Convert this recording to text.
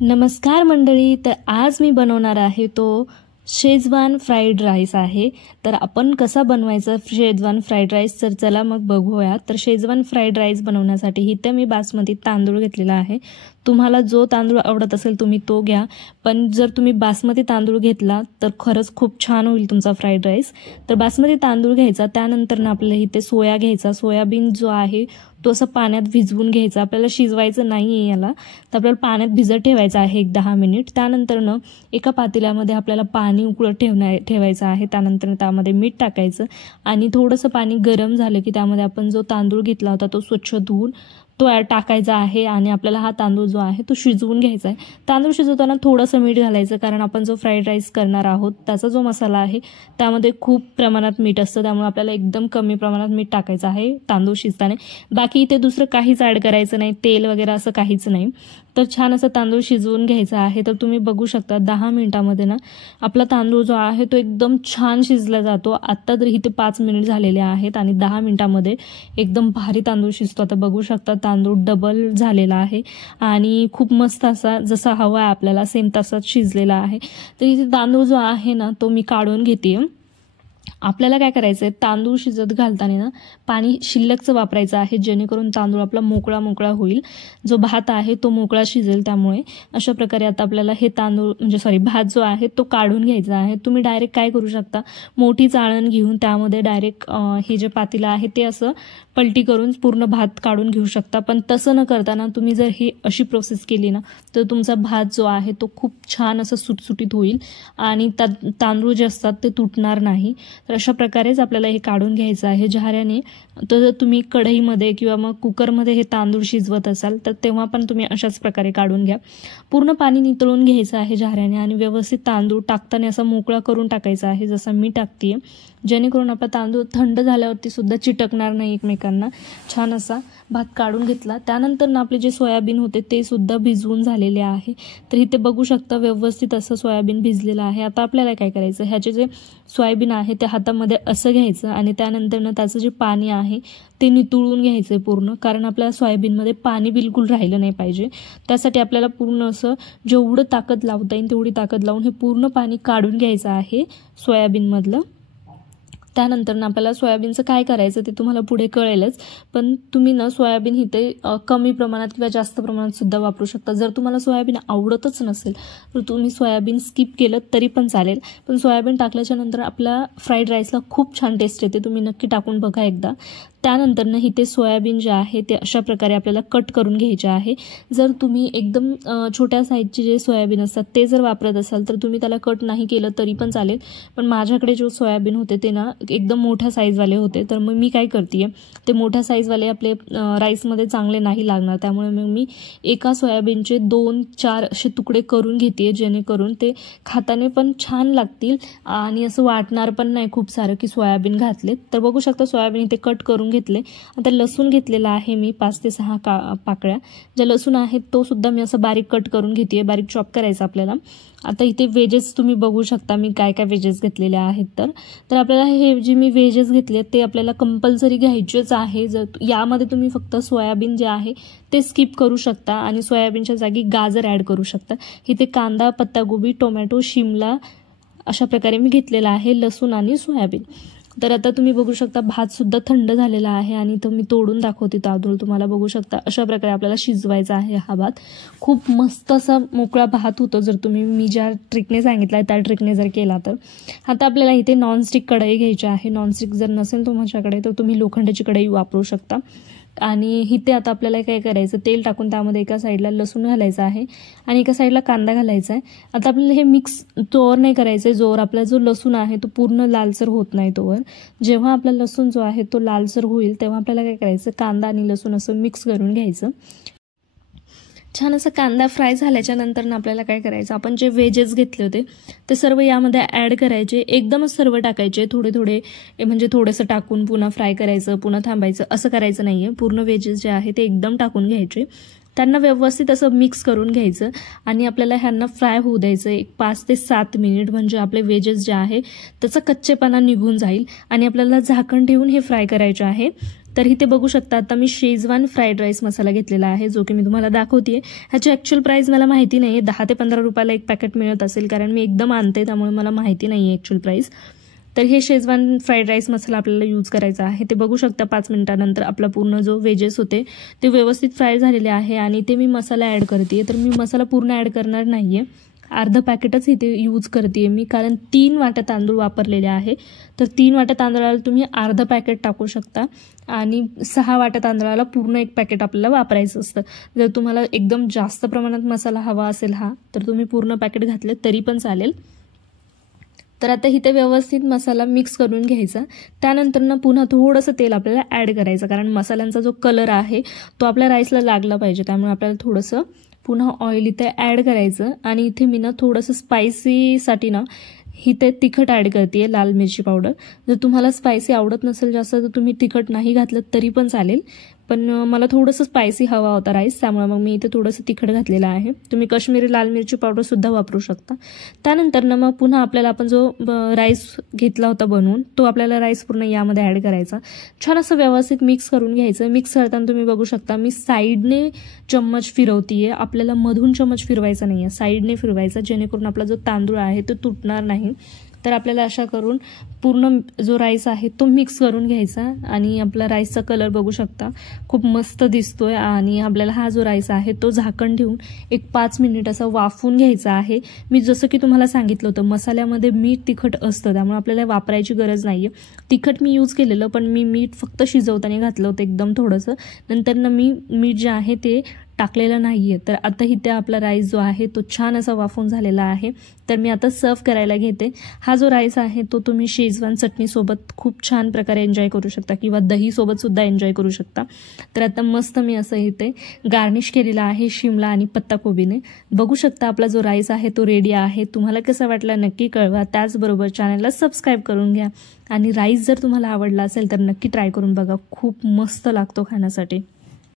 नमस्कार मंडळी. तर आज मी बनवणार आहे तो शेजवान फ्राईड राईस आहे. तर आपण कसा बनवायचा शेजवान फ्राईड राईस, तर चला मग बघूया. तर शेजवान फ्राईड राईस बनवण्यासाठी इथे मी बासमती तांदूळ घेतलेला आहे. तुम्हाला जो तांदूळ आवडत असेल तुम्ही तो घ्या, पण जर तुम्ही बासमती तांदूळ घेतला तर खरंच खूप छान होईल तुमचा फ्राईड राईस. तर बासमती तांदूळ घ्यायचा, त्यानंतर ना आपल्याला इथे सोया घ्यायचा. सोयाबीन जो आहे तो असं पाण्यात भिजवून घ्यायचा. आपल्याला शिजवायचं नाही आहे याला, तर आपल्याला पाण्यात भिजत ठेवायचं आहे 10 मिनिट. त्यानंतर ना एका पातेल्यामध्ये आपल्याला पाणी उकळत ठेवायचं आहे. त्यानंतर त्यामध्ये मीठ टाकायचं आणि थोडंसं पाणी गरम झालं की त्यामध्ये आपण जो तांदूळ घेतला होता तो स्वच्छ धुवून तो टाकायचा आहे आणि आपल्याला हा तांदूळ जो आहे तो शिजवून घ्यायचा आहे. तांदूळ शिजवताना थोडंसं मीठ घालायचं, कारण आपण जो फ्राईड राईस करणार आहोत त्याचा जो मसाला आहे त्यामध्ये खूप प्रमाणात मीठ असतं, त्यामुळे आपल्याला एकदम कमी प्रमाणात मीठ टाकायचं आहे तांदूळ शिजताना. बाकी इथे दुसरं काहीच ॲड करायचं नाही, तेल वगैरे असं काहीच नाही. तर छान असं तांदूळ शिजवून घ्यायचा आहे. तर तुम्ही बघू शकता 10 मिनिटामध्ये ना आपला तांदूळ जो आहे तो एकदम छान शिजला जातो. आत्ता तर इथे 5 मिनिट झालेले आहेत आणि 10 मिनिटामध्ये एकदम भारी तांदूळ शिजतो. आता बघू शकता तांदूळ डबल झालेला आहे आणि खूप मस्त असा जसा हवा आहे आपल्याला सेम तसाच शिजलेला आहे. तर इथे तांदूळ जो आहे ना तो मी काढून घेते. आपल्याला काय करायचं आहे, तांदूळ शिजत घालताना ना पाणी शिल्लकचं वापरायचं आहे, जेणेकरून तांदूळ आपला मोकळा होईल. जो भात आहे तो मोकळा शिजेल. त्यामुळे अशा प्रकारे आता आपल्याला हे तांदूळ भात जो आहे तो काढून घ्यायचा आहे. तुम्ही डायरेक्ट काय करू शकता, मोठी चाळण घेऊन त्यामध्ये डायरेक्ट हे जे पातेलं आहे ते असं पलटी करून पूर्ण भात काढून घेऊ शकता. पण तसं न करताना तुम्ही जर ही अशी प्रोसेस केली ना तर तुमचा भात जो आहे तो खूप छान असं सुटसुटीत होईल आणि तांदूळ जे असतात ते तुटणार नाही. तर अशा प्रकारेच आपल्याला हे काढून घ्यायचं आहे झाऱ्याने. तर जर तुम्ही कढईमध्ये किंवा मग कुकरमध्ये हे तांदूळ शिजवत असाल तर तेव्हा पण तुम्ही अशाच प्रकारे काढून घ्या. पूर्ण पाणी नितळून घ्यायचं आहे झाऱ्याने आणि व्यवस्थित तांदूळ टाकताना असा मोकळा करून टाकायचा आहे, जसं मी टाकते, जेणेकरून आपला तांदूळ थंड झाल्यावरती सुद्धा चिटकणार नाही एकमेकांना. छान असा भात काढून घेतला. त्यानंतर ना आपले जे सोयाबीन होते ते सुद्धा भिजवून झालेले आहे. तर इथे बघू शकता व्यवस्थित असं सोयाबीन भिजलेलं आहे. आता आपल्याला काय करायचं, ह्याचे जे सोयाबीन आहे ते हातामध्ये असं घ्यायचं आणि त्यानंतर ना त्याचं जे पाणी आहे ते नितळून घ्यायचं पूर्ण, कारण आपल्या सोयाबीनमध्ये पाणी बिलकुल राहिलं नाही पाहिजे. त्यासाठी आपल्याला पूर्ण असं जेवढं ताकद लावता येईल तेवढी ताकद लावून हे पूर्ण पाणी काढून घ्यायचं आहे सोयाबीनमधलं. त्यानंतर ना आपल्याला सोयाबीनचं काय करायचं ते तुम्हाला पुढे कळेलच, पण तुम्ही ना सोयाबीन इथे कमी प्रमाणात किंवा जास्त प्रमाणात सुद्धा वापरू शकता. जर तुम्हाला सोयाबीन आवडतच नसेल तर तुम्ही सोयाबीन स्किप केलं तरी पण चालेल, पण सोयाबीन टाकल्याच्या नंतर आपल्या फ्राईड राईसला खूप छान टेस्ट येते. तुम्ही नक्की टाकून बघा एकदा. त्यानंतर ना इथे सोयाबीन जे आहे ते अशा प्रकारे आपल्याला कट करून घ्यायचे आहे. जर तुम्ही एकदम छोट्या साईजचे जे सोयाबीन असतात ते जर वापरत असाल तर तुम्ही त्याला कट नाही केलं तरी पण चालेल, पण माझ्याकडे जो सोयाबीन होते ते ना एकदम मोठ्या साईजवाले होते. तर मग मी काय करते, ते मोठ्या साईजवाले आपले राईसमध्ये चांगले नाही लागणार, त्यामुळे मग मी एका सोयाबीनचे 2-4 असे तुकडे करून घेते, जेणेकरून ते खाताने पण छान लागतील आणि असं वाटणार पण नाही खूप सारं की सोयाबीन घातलेत. तर बघू शकता सोयाबीन इथे कट करून घेतले. आता लसूण घेतलेला आहे मी 5 ते 6 पाकळ्या. ज्या लसूण आहेत तो सुद्धा मी असं बारीक कट करून घेते, बारीक चॉप करायचं आपल्याला. आता इथे व्हेजेस तुम्ही बघू शकता मी काय काय व्हेजेस घेतलेले आहेत. तर आपल्याला हे जे मी व्हेजेस घेतले ते आपल्याला कंपल्सरी घ्यायचेच आहे. जर यामध्ये तुम्ही फक्त सोयाबीन जे आहे ते स्किप करू शकता आणि सोयाबीनच्या जागी गाजर ॲड करू शकता. इथे कांदा, पत्तागोबी, टोमॅटो, शिमला अशा प्रकारे मी घेतलेला आहे, लसूण आणि सोयाबीन. तर आता तुम्ही बघू शकता भात सुद्धा थंड झालेला आहे आणि तो मी तोडून दाखवते तांदूळ तुम्हाला. बघू शकता अशा प्रकारे आपल्याला शिजवायचा आहे हा भात. खूप मस्त असा मोकळा भात होतो जर तुम्ही मी ज्या ट्रिकने सांगितलं त्या ट्रिकने जर केला तर. आता आपल्याला इथे नॉनस्टिक कढई घ्यायची आहे. नॉनस्टिक जर नसेल तुमच्याकडे तर तुम्ही लोखंडाची कढई वापरू शकता. आणि इथे आता आपल्याला काय करायचं, तेल टाकून त्यामध्ये एका साईडला लसूण घालायचं आहे आणि एका साईडला कांदा घालायचा आहे. आता आपल्याला हे मिक्स तोवर नाही करायचं आहे, जोवर आपला जो लसूण आहे तो पूर्ण लालसर होत नाही तोवर. जेव्हा आपला लसूण जो आहे तो लालसर होईल तेव्हा आपल्याला काय करायचं, कांदा आणि लसूण असं मिक्स करून घ्यायचं. छान असा कांदा फ्राय झाल्याच्या नंतर ना आपल्याला काय करायचं, आपण जे व्हेजेस घेतले होते ते सर्व यामध्ये ॲड करायचे. एकदमच सर्व टाकायचे, थोडे थोडे, म्हणजे थोडंसं टाकून पुन्हा फ्राय करायचं, पुन्हा थांबायचं, असं करायचं नाही आहे. पूर्ण व्हेजेस जे आहे ते एकदम टाकून घ्यायचे. त्यांना व्यवस्थित असं मिक्स करून घ्यायचं आणि आपल्याला ह्यांना फ्राय होऊ द्यायचं एक 5 ते 7 मिनिट, म्हणजे आपले व्हेजेस जे आहे त्याचा कच्चेपणा निघून जाईल आणि आपल्याला झाकण ठेवून हे फ्राय करायचे आहे. तर इथे बघू शकता आता मी शेजवान फ्राईड राईस मसाला घेतलेला आहे, जो की मी तुम्हाला दाखवते. ह्याची ॲक्च्युअल प्राईस मला माहिती नाही आहे, 10 ते 15 रुपयाला एक पॅकेट मिळत असेल, कारण मी एकदम आणते त्यामुळे मला माहिती नाही आहे ॲक्च्युअल प्राईस. तर हे शेजवान फ्राईड राईस मसाला आपल्याला यूज करायचा आहे. ते बघू शकता 5 मिनिटानंतर आपला पूर्ण जो व्हेजेस होते ते व्यवस्थित फ्राय झालेले आहे आणि ते मी मसाला ॲड करते. तर मी मसाला पूर्ण ॲड करणार नाही आहे, अर्ध पॅकेटच इथे यूज करते मी, कारण 3 वाट्या तांदूळ वापरलेले आहे. तर 3 वाट्या तांदळाला तुम्ही अर्ध पॅकेट टाकू शकता आणि 6 वाट्या तांदळाला पूर्ण एक पॅकेट आपल्याला वापरायचं असतं. जर तुम्हाला एकदम जास्त प्रमाणात मसाला हवा असेल तर तुम्ही पूर्ण पॅकेट घातले तरी पण चालेल. तर आता इथे व्यवस्थित मसाला मिक्स करून घ्यायचा. त्यानंतर पुन्हा थोडंसं तेल आपल्याला ॲड करायचं, कारण मसाल्यांचा जो कलर आहे तो आपल्या राईसला लागला पाहिजे. त्यामुळे आपल्याला थोडंसं पुन्हा ऑइल इथे ॲड करायचं. आणि इथे मी थोडंसं स्पायसीसाठी इथे तिखट ॲड करते, लाल मिरची पावडर. जर तुम्हाला स्पायसी आवडत नसेल जास्त तर तुम्ही तिखट नाही घातलं तरी पण चालेल, पण मला थोडंसं स्पायसी हवा होता राईस, त्यामुळे मग मी इथे थोडंसं तिखट घातलेलं आहे. तुम्ही काश्मीरी लाल मिरची पावडरसुद्धा वापरू शकता. त्यानंतर मग पुन्हा आपल्याला आपण जो राईस घेतला होता बनवून तो आपल्याला राईस पूर्ण यामध्ये ॲड करायचा. छान असं व्यवस्थित मिक्स करून घ्यायचं. मिक्स करताना तुम्ही बघू शकता मी साईडने चम्मच फिरवतीये, आपल्याला मधून चम्मच फिरवायचा नाही आहे, साईडने फिरवायचा, जेणेकरून आपला जो तांदूळ आहे तो तुटणार नाही. तर आपल्याला अशा करून पूर्ण जो राईस आहे तो मिक्स करून घ्यायचा. आणि आपला राईसचा कलर बघू शकता खूप मस्त दिसतोय. आणि आपल्याला हा जो राईस आहे तो झाकण ठेवून एक 5 मिनिट असा वाफवून घ्यायचा आहे. मी जसं की तुम्हाला सांगितलं होतं मसाल्यामध्ये मीठ तिखट असतं, त्यामुळे आपल्याला वापरायची गरज नाही आहे. तिखट मी यूज केलेलं, पण मी मीठ फक्त शिजवताना घातलं होतं एकदम थोडंसं, नंतर मी मीठ जे आहे ते टाकलेलं नाही आहे. तर आता इथे आपला राईस जो आहे तो छान असा वाफवून झालेला आहे. तर मी आता सर्व करायला घेते. हा जो राईस आहे तो तुम्ही शेजवान चटणीसोबत खूप छान प्रकारे एन्जॉय करू शकता किंवा दहीसोबतसुद्धा एन्जॉय करू शकता. तर आता मस्त मी असं इथे गार्निश केलेलं आहे शिमला आणि पत्ताकोबीने. बघू शकता आपला जो राईस आहे तो रेडी आहे. तुम्हाला कसा वाटला नक्की कळवा. त्याचबरोबर चॅनलला सबस्क्राईब करून घ्या. आणि राईस जर तुम्हाला आवडला असेल तर नक्की ट्राय करून बघा, खूप मस्त लागतो खाण्यासाठी.